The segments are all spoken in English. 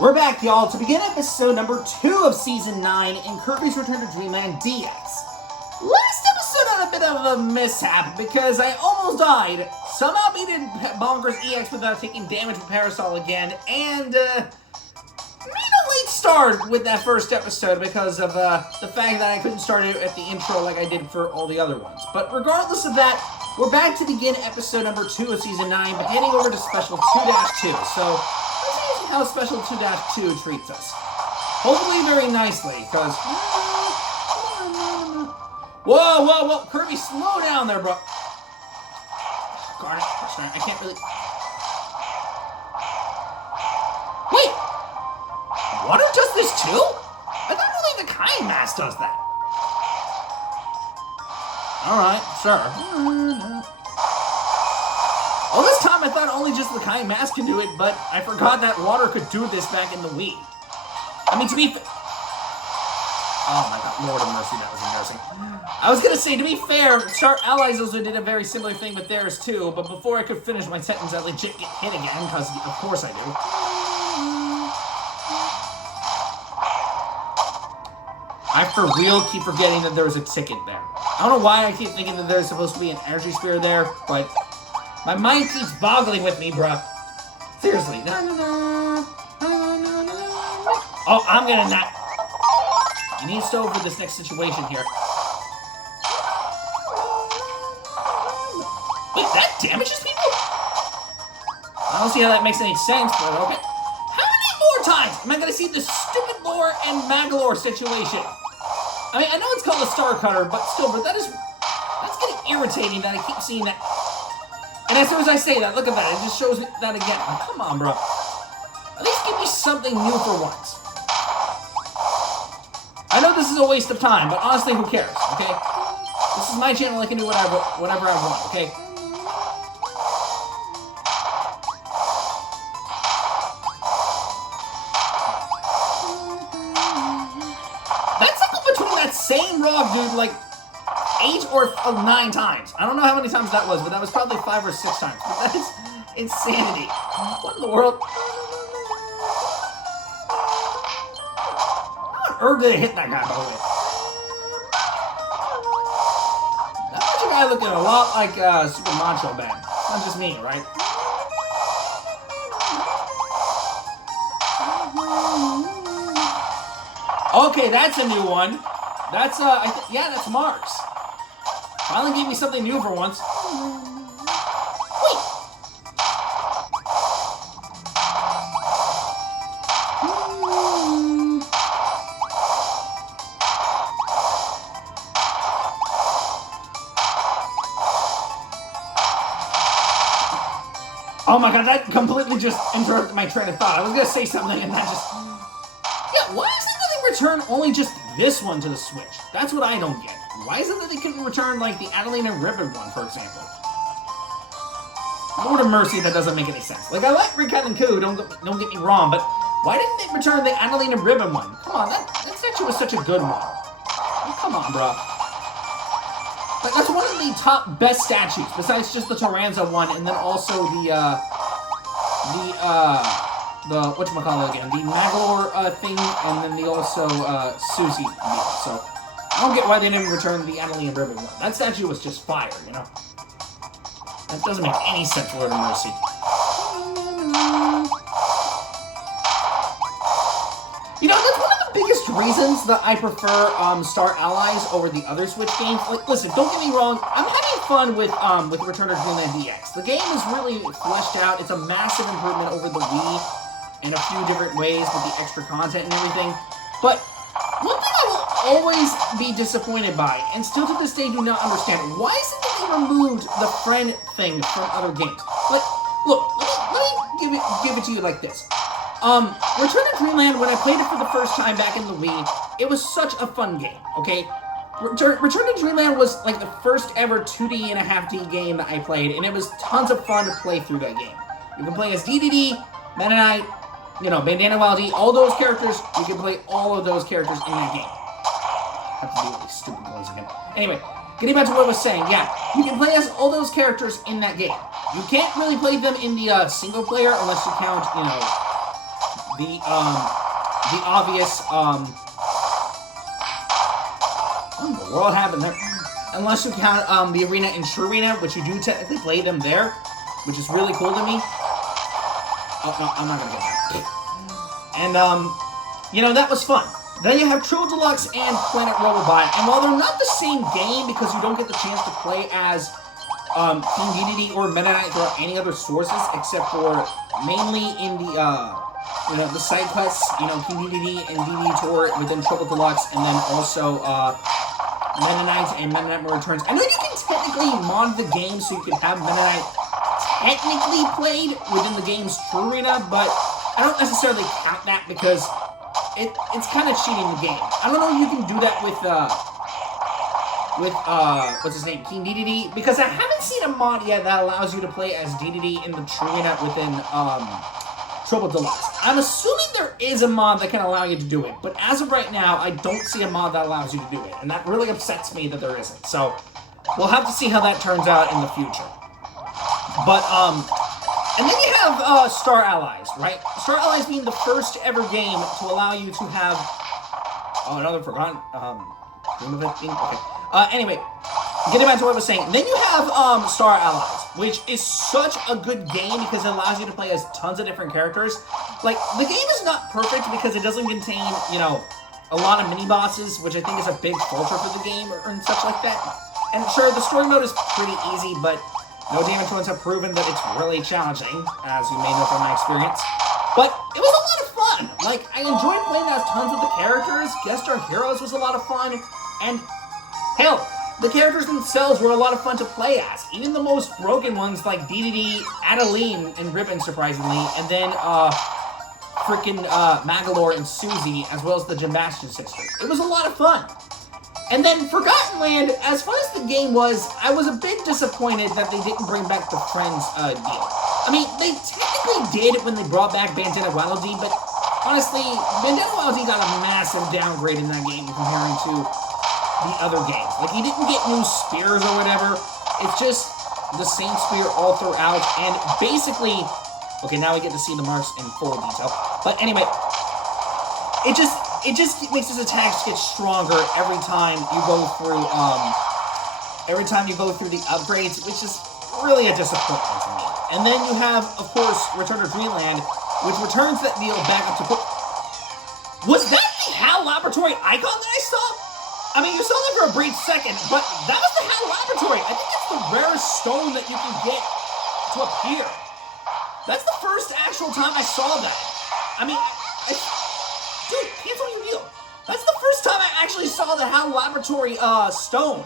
We're back, y'all, to begin episode number 2 of Season 9 in Kirby's Return to Dreamland DX. Last episode had a bit of a mishap because I almost died, somehow beat Bonker's EX without taking damage from Parasol again, and made a late start with that first episode because of the fact that I couldn't start it at the intro like I did for all the other ones. But regardless of that, we're back to begin episode number 2 of Season 9, but heading over to Special 2-2. So how Special 2-2 treats us. Hopefully very nicely, because... Whoa! Kirby, slow down there, bro. Darn it. I can't really... Wait! Water does this too? I thought only the Kind Mask does that. Alright, sure. All this time I thought only just the Kind Mask could do it, but I forgot that water could do this back in the Wii. I mean, to be oh my god, Lord of mercy, that was embarrassing. I was gonna say, to be fair, Star Allies also did a very similar thing with theirs too, but before I could finish my sentence, I legit get hit again, because of course I do. I for real keep forgetting that there was a ticket there. I don't know why I keep thinking that there's supposed to be an energy spear there, but my mind keeps boggling with me, bruh. Seriously. Oh, I'm gonna not. You need to stay over this next situation here. Wait, that damages people? I don't see how that makes any sense, but okay. How many more times am I gonna see this stupid Lore and Magalore situation? I mean, I know it's called a Star Cutter, but still, that's getting irritating that I keep seeing that. And as soon as I say that, look at that, it just shows me that again. Oh, come on, bro. At least give me something new for once. I know this is a waste of time, but honestly, who cares, okay? This is my channel, I can do whatever I want, okay? That cycle between that same rock dude, like, 8 or 9 times. I don't know how many times that was, but that was probably 5 or 6 times. But that is insanity. What in the world? How on earth did it hit that guy, by the way? That Macho guy looking a lot like Super Macho Man. Not just me, right? Okay, that's a new one. That's, yeah, that's Mars. Finally gave me something new for once. Wait! Oh my god, that completely just interrupted my train of thought. I was gonna say something and that just... Yeah, why is it that they return only just this one to the Switch? That's what I don't get. Why is it that they couldn't return, like, the Adeline and Ribbon one, for example? Lord of mercy, that doesn't make any sense. Like, I like Recap and Coup, don't get me wrong, but why didn't they return the Adeline and Ribbon one? Come on, that statue was such a good one. Oh, come on, bro. Like, that's one of the top best statues, besides just the Taranza one, and then also the whatchamacallit again, the Magalore thing, and then the also, Susie deal, so... I don't get why they didn't return the Adeline Ribbon one. That statue was just fire, you know? That doesn't make any sense, Lord of mercy. You know, that's one of the biggest reasons that I prefer Star Allies over the other Switch games. Like, listen, don't get me wrong, I'm having fun with Return to Dreamland DX. The game is really fleshed out. It's a massive improvement over the Wii in a few different ways with the extra content and everything. But one thing I will always be disappointed by, and still to this day do not understand, why is it that they removed the friend thing from other games? Like, look, let me give it to you like this. Return to Dreamland, when I played it for the first time back in the Wii, it was such a fun game, okay? Return to Dreamland was like the first ever 2D and a half D game that I played, and it was tons of fun to play through that game. You can play as DDD, Meta Knight, you know, Bandana Wild D, all those characters, you can play all of those characters in that game. I have to do all these stupid ones again. Anyway, getting back to what I was saying, yeah, you can play as all those characters in that game. You can't really play them in the single player unless you count, you know, the obvious, what in the world happened there? Unless you count, the arena and True Arena, which you do technically play them there, which is really cool to me. Oh, no, I'm not gonna get that. And, you know, that was fun. Then you have Triple Deluxe and Planet Robobot, and while they're not the same game because you don't get the chance to play as King Dedede or Meta Knight throughout any other sources except for mainly in the you know, the side quests, you know, King Dedede and Dedede Tour within Triple Deluxe, and then also Meta Knight and Meta Knight Returns. I know you can technically mod the game so you can have Meta Knight technically played within the game's True Arena, but I don't necessarily count that because it's kind of cheating the game. I don't know if you can do that with what's his name, King Dedede, because I haven't seen a mod yet that allows you to play as Dedede in the True Arena within Triple Deluxe. I'm assuming there is a mod that can allow you to do it, but as of right now, I don't see a mod that allows you to do it, and that really upsets me that there isn't. So we'll have to see how that turns out in the future. But and then you have Star Allies, right? Star Allies being the first ever game to allow you to have another forgotten okay. Anyway, getting back to what I was saying, then you have Star Allies, which is such a good game because it allows you to play as tons of different characters. Like, the game is not perfect because it doesn't contain, you know, a lot of mini-bosses, which I think is a big filter for the game and such like that. And sure, the story mode is pretty easy, but no Damage ones have proven that it's really challenging, as you may know from my experience. But it was a lot of fun. Like, I enjoyed playing as tons of the characters. Guest Star Heroes was a lot of fun. And, hell, the characters themselves were a lot of fun to play as. Even the most broken ones like Dedede, Adeline, and Ribbon, surprisingly. And then, freaking Magalore and Susie, as well as the Jambastion sisters. It was a lot of fun. And then Forgotten Land, as fun as the game was, I was a bit disappointed that they didn't bring back the Friends deal. I mean, they technically did when they brought back Bandana Waddle-Dee, but honestly, Bandana Waddle-Dee got a massive downgrade in that game comparing to the other games. Like, he didn't get new spears or whatever. It's just the same spear all throughout, and basically, okay, now we get to see the marks in full detail. But anyway, it just makes his attacks get stronger every time you go through the upgrades, which is really a disappointment to me. And then you have, of course, Return to Dreamland, which returns that deal back up to... Was that the HAL Laboratory icon that I saw? I mean, you saw that for a brief second, but that was the HAL Laboratory. I think that's the rarest stone that you can get to appear. That's the first actual time I saw that. I mean, dude, here's what you deal. That's the first time I actually saw the HAL Laboratory stone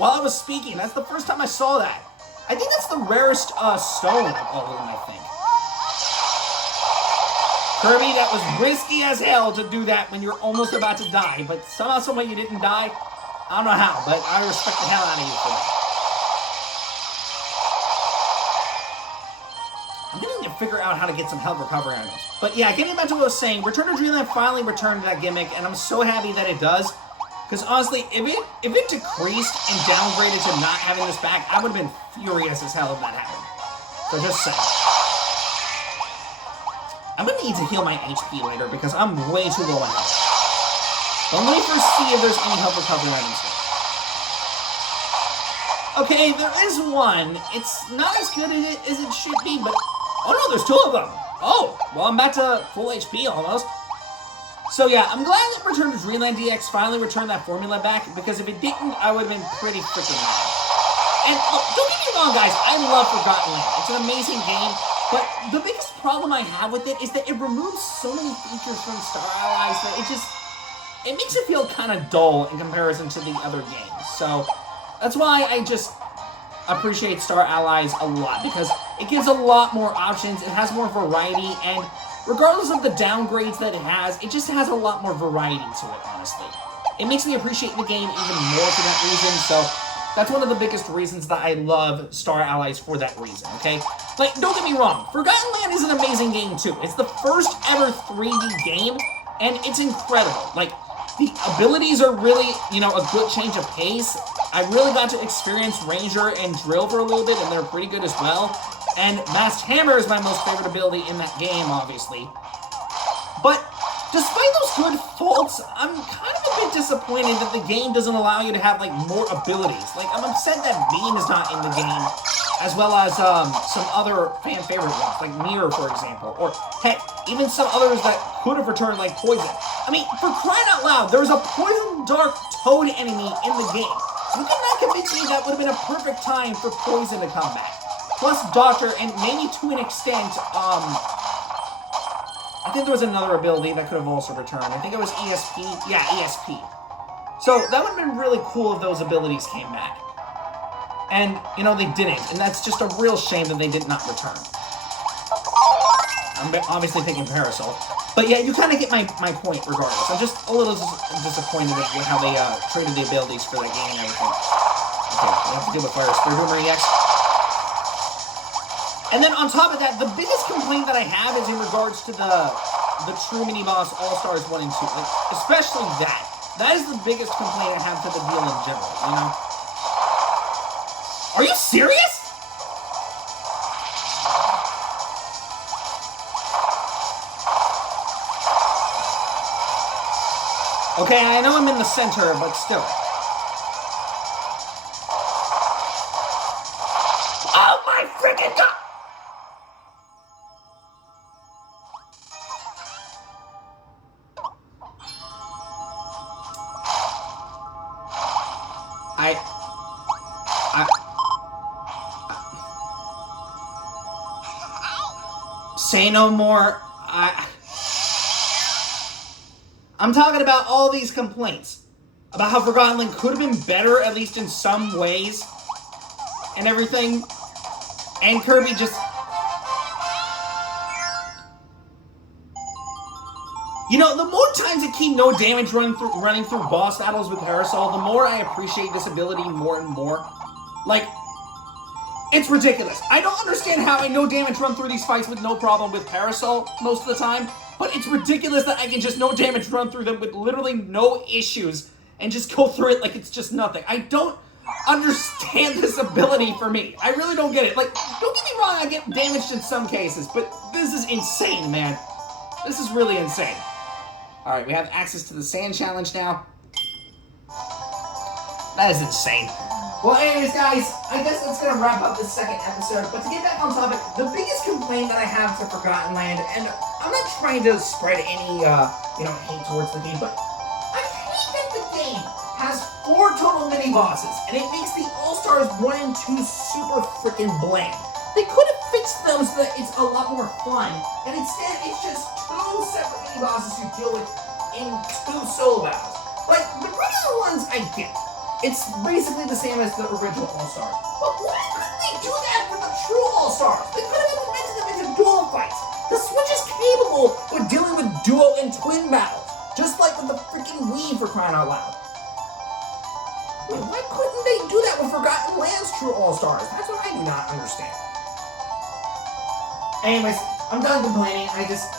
while I was speaking. That's the first time I saw that. I think that's the rarest stone of all of them, I think. Kirby, that was risky as hell to do that when you're almost about to die, but somehow, some way you didn't die. I don't know how, but I respect the hell out of you for that. I'm gonna need to figure out how to get some health recovery items. But yeah, getting back to what I was saying, Return to Dreamland finally returned to that gimmick, and I'm so happy that it does. Because honestly, if it decreased and downgraded to not having this back, I would have been furious as hell if that happened. So just saying. I'm gonna need to heal my HP later because I'm way too low on health. But let me first see if there's any health recovery items here. Okay, there is one. It's not as good as it should be, but... Oh no, there's two of them! Oh, well I'm back to full HP almost. So yeah, I'm glad that Return to Dreamland DX finally returned that formula back, because if it didn't, I would have been pretty freaking mad. And look, don't get me wrong guys, I love Forgotten Land. It's an amazing game, but the biggest problem I have with it is that it removes so many features from Star Allies that it makes it feel kind of dull in comparison to the other games. So that's why I just appreciate Star Allies a lot, because it gives a lot more options, it has more variety, and regardless of the downgrades that it has, it just has a lot more variety to it, honestly. It makes me appreciate the game even more for that reason, so that's one of the biggest reasons that I love Star Allies for that reason, okay? Like, don't get me wrong, Forgotten Land is an amazing game too. It's the first ever 3D game, and it's incredible. Like, the abilities are really, you know, a good change of pace. I really got to experience Ranger and Drill for a little bit, and they're pretty good as well. And Masked Hammer is my most favorite ability in that game, obviously. But despite those good faults, I'm kind of a bit disappointed that the game doesn't allow you to have, like, more abilities. Like, I'm upset that Beam is not in the game, as well as some other fan favorite ones, like Mirror, for example. Or, heck, even some others that could have returned, like Poison. I mean, for crying out loud, there was a Poison Dark Toad enemy in the game. You cannot convince me that would have been a perfect time for Poison to come back. Plus Doctor, and maybe to an extent, I think there was another ability that could have also returned. I think it was ESP. Yeah, ESP. So that would have been really cool if those abilities came back. And, you know, they didn't. And that's just a real shame that they did not return. I'm obviously thinking Parasol. But yeah, you kind of get my point regardless. I'm just a little disappointed with how they traded the abilities for that game and everything. Okay, we have to deal with Fire Spirit Boomer EX. And then on top of that, the biggest complaint that I have is in regards to the true mini-boss All-Stars 1 and 2. Like, especially that. That is the biggest complaint I have to the deal in general, you know? Are you serious? Okay, I know I'm in the center, but still. Oh my freaking god! Say no more. I'm talking about all these complaints about how Forgotten Land could have been better, at least in some ways, and everything. And Kirby just... You know, the more times I keep no damage running through boss battles with Parasol, the more I appreciate this ability more and more. Like, it's ridiculous. I don't understand how I no damage run through these fights with no problem with Parasol most of the time, but it's ridiculous that I can just no damage run through them with literally no issues and just go through it like it's just nothing. I don't understand this ability for me. I really don't get it. Like, don't get me wrong, I get damaged in some cases, but this is insane, man. This is really insane. Alright, we have access to the Sand Challenge now. That is insane. Well, anyways, guys, I guess that's going to wrap up this second episode. But to get back on topic, the biggest complaint that I have to Forgotten Land, and I'm not trying to spread any, hate towards the game, but I hate that the game has 4 total mini-bosses, and it makes the All-Stars 1 and 2 super freaking bland. They could have fixed them so that it's a lot more fun, and instead it's just 2 separate mini-bosses you deal with in 2 solo battles. Like, the regular ones I get. It's basically the same as the original All-Stars. But why couldn't they do that for the true All-Stars? They could have implemented them into duo fights. The Switch is capable with dealing with duo and twin battles. Just like with the freaking Wii, for crying out loud. Wait, why couldn't they do that with Forgotten Land's true All-Stars? That's what I do not understand. Anyways, I'm done complaining. I just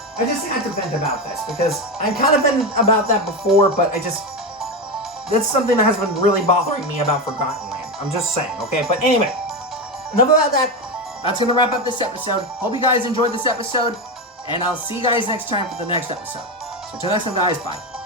had to vent about this because I kind of vented about that before, but that's something that has been really bothering me about Forgotten Land. I'm just saying, okay? But anyway, enough about that. That's going to wrap up this episode. Hope you guys enjoyed this episode, and I'll see you guys next time for the next episode. So until next time, guys, bye.